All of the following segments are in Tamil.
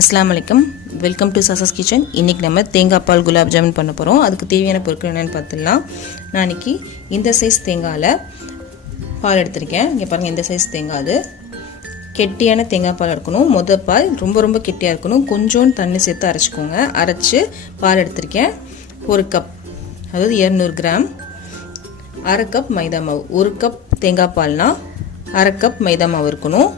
अस्सलाम वालेकुम वेलकम टू सासा's किचन இன்னைக்கு நம்ம தேங்காய் பால் குலாப் ஜாமுன் பண்ண போறோம் அதுக்கு தேவையான பொருட்கள் என்னன்னு பார்த்தலாம் நான் இன்னைக்கு இந்த சைஸ் தேங்காயில பால் எடுத்துர்க்கேன் இங்க பாருங்க இந்த சைஸ் தேங்காய் அது கெட்டியான தேங்காய் பால் எடுக்கணும் மொத பால் ரொம்ப கெட்டியா இருக்கணும் கொஞ்சம் தண்ணி சேர்த்து அரைச்சுக்கோங்க அரைச்சு பால் எடுத்துர்க்கேன் 1 கப் அதாவது 200 கிராம் 1/2 கப் மைதா மாவு 1 கப் தேங்காய் பால்னா 1/2 கப் மைதா மாவு இருக்கணும்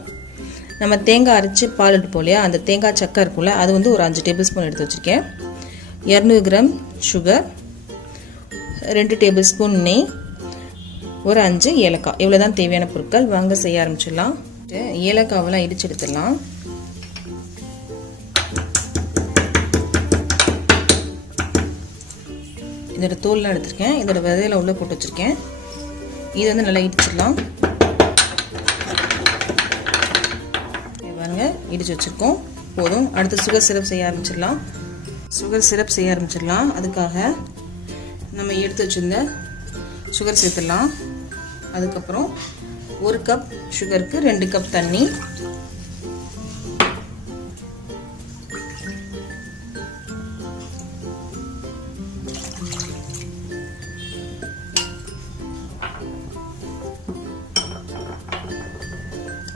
நம்ம தேங்காய் அரைச்சு பால் எடுப்போம் இல்லையா அந்த தேங்காய் சக்கை இருக்கும்ல அது வந்து ஒரு 5 டேபிள் ஸ்பூன் எடுத்து வச்சிருக்கேன் 200 கிராம் சுகர் 2 டேபிள் ஸ்பூன் நெய் ஒரு 5 ஏலக்காய் இவ்வளவுதான் தேவையான பொருட்கள் வாங்க செய்ய ஆரம்பிச்சிடலாம் ஏலக்காவெல்லாம் இடிச்சு எடுத்துடலாம் இதோட தோல்லாம் எடுத்துருக்கேன் இதோட விதையில உள்ள போட்டு வச்சிருக்கேன் இது வந்து நல்லா இடிச்சிடலாம் இடிச்சு வச்சிருக்கோம் போதும் அடுத்து சுகர் சிரப் செய்ய ஆரம்பிச்சிடலாம் அதுக்காக நம்ம எடுத்து வச்சிருந்த சுகர் சேர்த்துடலாம் அதுக்கப்புறம் 1 கப் சுகருக்கு 2 கப் தண்ணி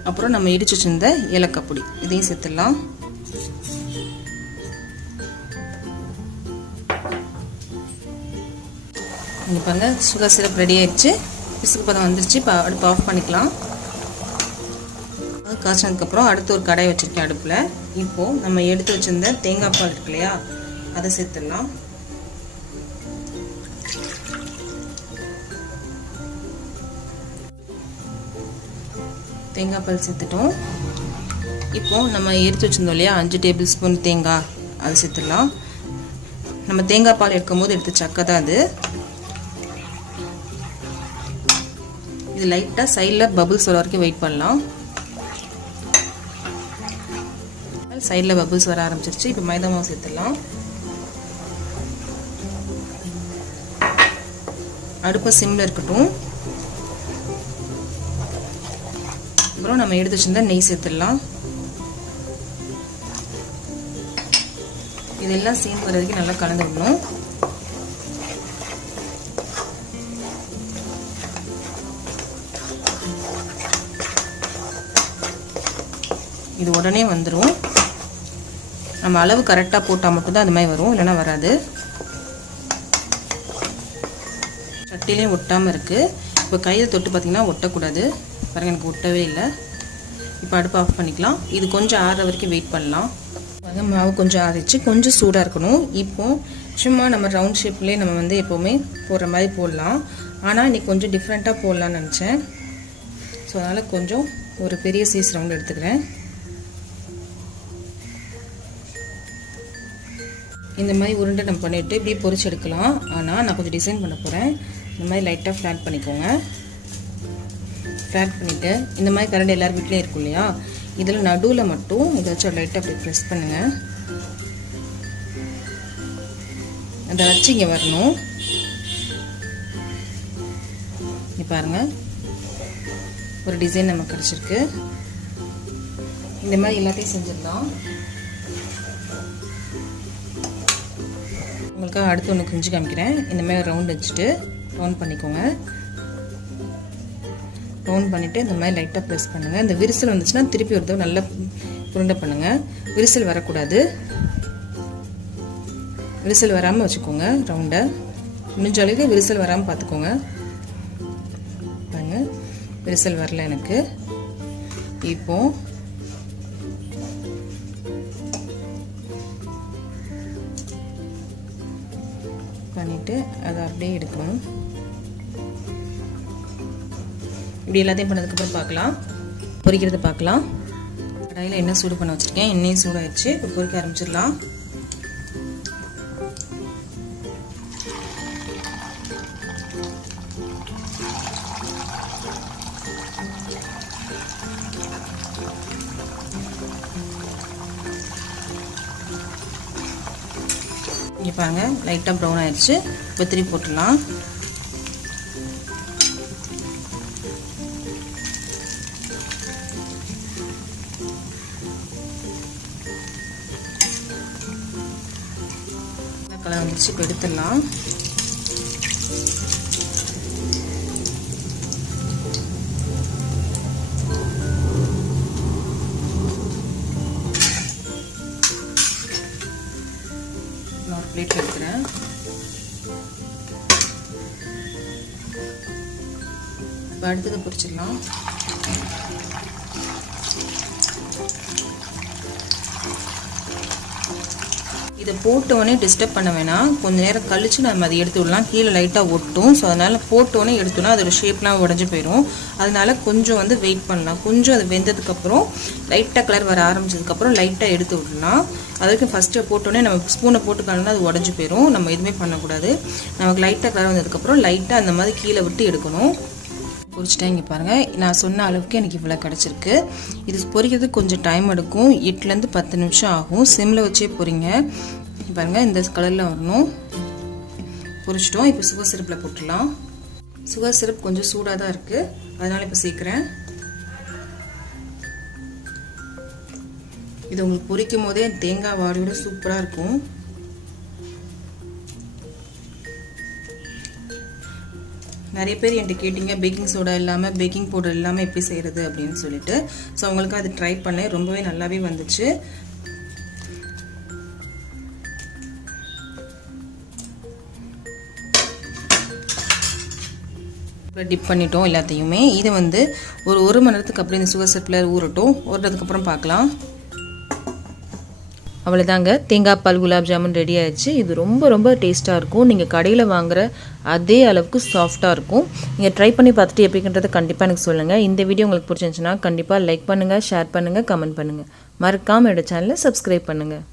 அப்புறம் நம்ம இடிச்சு வச்சிருந்த ஏலக்காய் பொடி இதையும் சேர்த்துடலாம் இங்க பாருங்க சுகர் சிரப் ரெடி ஆயிடுச்சு பிசுக்கு பதம் வந்துருச்சு அடுப்பு ஆஃப் பண்ணிக்கலாம் காய்ச்சனதுக்கு அப்புறம் அடுத்து ஒரு கடாய் வச்சிருக்கேன் அடுப்புல இப்போ நம்ம எடுத்து வச்சிருந்த தேங்காய் பால் இருக்கு இல்லையா அதை சேர்த்துடலாம் தேங்காய் பால் சேர்த்துட்டோம் இப்போ நம்ம எடுத்து வச்சிருந்தோம் இல்லையா 5 டேபிள் ஸ்பூன் தேங்காய் அதை சேர்த்துடலாம் நம்ம தேங்காய் பால் எடுக்கும்போது எடுத்து சக்கை தான் அது இது லைட்டாக சைடில் பபிள்ஸ் வர வரைக்கும் வெயிட் பண்ணலாம் சைடில் பபிள்ஸ் வர ஆரம்பிச்சிருச்சு இப்போ மைதா மாவு சேர்த்துடலாம் அடுப்பு சிம்ல இருக்கட்டும் அப்புறம் நம்ம எடுத்து வச்சிருந்த நெய் சேர்த்துடலாம் இதெல்லாம் சேர்ந்து வர வரைக்கும் நல்லா கலந்து விடணும் இது உடனே வந்துடும் நம்ம அளவு கரெக்டாக போட்டால் மட்டும்தான் அது மாதிரி வரும் இல்லைன்னா வராது சட்டிலையும் ஒட்டாமல் இருக்குது இப்போ கையில் தொட்டு பார்த்தீங்கன்னா ஒட்டக்கூடாது பாருங்க எனக்கு ஒட்டவே இல்லை இப்போ அடுப்பு ஆஃப் பண்ணிக்கலாம் இது கொஞ்சம் ஆற வரைக்கும் வெயிட் பண்ணலாம் மாவு கொஞ்சம் ஆறிச்சு கொஞ்சம் சூடாக இருக்கணும் இப்போ சும்மா நம்ம ரவுண்ட் ஷேப்லேயே நம்ம வந்து எப்போவுமே போடுற மாதிரி போடலாம் ஆனால் இன்னைக்கு கொஞ்சம் டிஃப்ரெண்ட்டாக போடலான்னு நினச்சேன் ஸோ அதனால் கொஞ்சம் ஒரு பெரிய சைஸ் ரவுண்ட் எடுத்துக்கிறேன் இந்த மாதிரி உருண்டை நம்ம பண்ணிவிட்டு இப்படியே பொரிச்சு எடுக்கலாம் ஆனால் நான் கொஞ்சம் டிசைன் பண்ண போகிறேன் இந்த மாதிரி லைட்டாக ஃப்ளாட் பண்ணிக்கோங்க ஃப்ளாட் பண்ணிவிட்டு இந்த மாதிரி கரண்ட் எல்லார் வீட்லேயும் இருக்கும் இல்லையா இதில் நடுவில் மட்டும் இதை வச்சு லைட்டாக அப்படி ப்ரெஸ் பண்ணுங்கள் அதை வச்சு இங்கே வரணும் இங்கே பாருங்கள் ஒரு டிசைன் நமக்கு கிடச்சிருக்கு இந்த மாதிரி எல்லாத்தையும் செஞ்சிடலாம் உங்களுக்காக அடுத்து ஒன்று செஞ்சு காமிக்கிறேன் இந்த மாதிரி ரவுண்ட் வச்சுட்டு ரவுண்ட் பண்ணிக்கோங்க ரவுண்ட் பண்ணிவிட்டு இந்த மாதிரி லைட்டாக ப்ரெஸ் பண்ணுங்கள் இந்த விரிசல் வந்துச்சுன்னா திருப்பி ஒரு தடவை நல்லா உருண்டை பண்ணுங்கள் விரிசல் வரக்கூடாது விரிசல் வராமல் வச்சுக்கோங்க ரவுண்டை முடிஞ்ச அளவுக்கு விரிசல் வராமல் பார்த்துக்கோங்க பாருங்க விரிசல் வரல எனக்கு இப்போ பண்ணிவிட்டு அதை அப்படியே எடுக்கணும் இப்படி எல்லாத்தையும் பண்ணதுக்கப்புறம் பார்க்கலாம் பொரிக்கிறது பார்க்கலாம் கடாயில் எண்ணெய் சூடு பண்ண வச்சுருக்கேன் எண்ணெயும் சூடாகிடுச்சு இப்போ பொரிக்க ஆரம்பிச்சிடலாம் இங்கே பாருங்க லைட்டாக ப்ரௌன் ஆயிடுச்சு இப்போ திருப்பி போட்டுடலாம் கலர் வந்துச்சு. இப்போ எடுத்துடலாம். ஒரு பிளேட் எடுக்கிறேன். இப்போ அடுத்தது பொரிச்சிடலாம். இதை போட்டோடனே டிஸ்டர்ப் பண்ண வேணாம். கொஞ்சம் நேரம் கழித்து நம்ம அதை எடுத்து விடலாம். கீழே லைட்டாக ஒட்டும். ஸோ அதனால் போட்டோடனே எடுத்தோன்னா அதோட ஷேப்லாம் உடஞ்சி போயிடும். அதனால கொஞ்சம் வந்து வெயிட் பண்ணலாம். கொஞ்சம் அது வெந்ததுக்கப்புறம் லைட்டாக கலர் வர ஆரம்பிச்சதுக்கப்புறம் லைட்டாக எடுத்து விடலாம். அதுக்கு ஃபஸ்ட்டு போட்டோடனே நம்ம ஸ்பூனை போட்டு கலந்தா அது உடஞ்சி போயிடும். நம்ம எதுவுமே பண்ணக்கூடாது. நமக்கு லைட்டாக கலர் வந்ததுக்கப்புறம் லைட்டாக அந்த மாதிரி கீழே விட்டு எடுக்கணும். பொரிச்சிட்டேன். இங்கே பாருங்கள், நான் சொன்ன அளவுக்கு எனக்கு இவ்வளோ கிடச்சிருக்கு. இது பொரிக்கிறதுக்கு கொஞ்சம் டைம் எடுக்கும். 8லேருந்து 10 நிமிஷம் ஆகும். சிம்மில் வச்சே பொரிங்க. பாருங்கள், இந்த கலரில் வரணும். பொரிச்சிட்டோம். இப்போ சுகர் சிரப்பில் போட்டுடலாம். சுகர் சிரப் கொஞ்சம் சூடாக தான் இருக்குது, அதனால் இப்போ சேர்க்குறேன். இது உங்களுக்கு பொரிக்கும் போதே தேங்காய் வாடையோட சூப்பராக இருக்கும். நிறைய பேர் என்கிட்ட கேட்டிங்க பேக்கிங் சோடா இல்லாமல் பேக்கிங் பவுடர் இல்லாமல் எப்படி செய்கிறது அப்படின்னு சொல்லிட்டு. ஸோ அவங்களுக்கு அது ட்ரை பண்ணேன். ரொம்பவே நல்லாவே வந்துச்சு. டிப் பண்ணிட்டோம் எல்லாத்தையுமே. இது வந்து ஒரு மணி நேரத்துக்கு அப்படியே இந்த சுகர் சிரப்பில் ஊறட்டும். ஊறதுக்கப்புறம் பார்க்கலாம். அவ்வளோதாங்க, தேங்காய் பால் குலாப் ஜாமுன் ரெடி ஆயிடுச்சு. இது ரொம்ப ரொம்ப டேஸ்ட்டாக இருக்கும். நீங்கள் கடையில் வாங்குகிற அதே அளவுக்கு சாஃப்டாக இருக்கும். நீங்கள் ட்ரை பண்ணி பார்த்துட்டு எப்படின்றதை கண்டிப்பாக எனக்கு சொல்லுங்கள். இந்த வீடியோ உங்களுக்கு பிடிச்சிருந்துச்சுன்னா கண்டிப்பாக லைக் பண்ணுங்கள், ஷேர் பண்ணுங்கள், கமெண்ட் பண்ணுங்கள். மறக்காமல் என்னோட சேனலை சப்ஸ்கிரைப் பண்ணுங்கள்.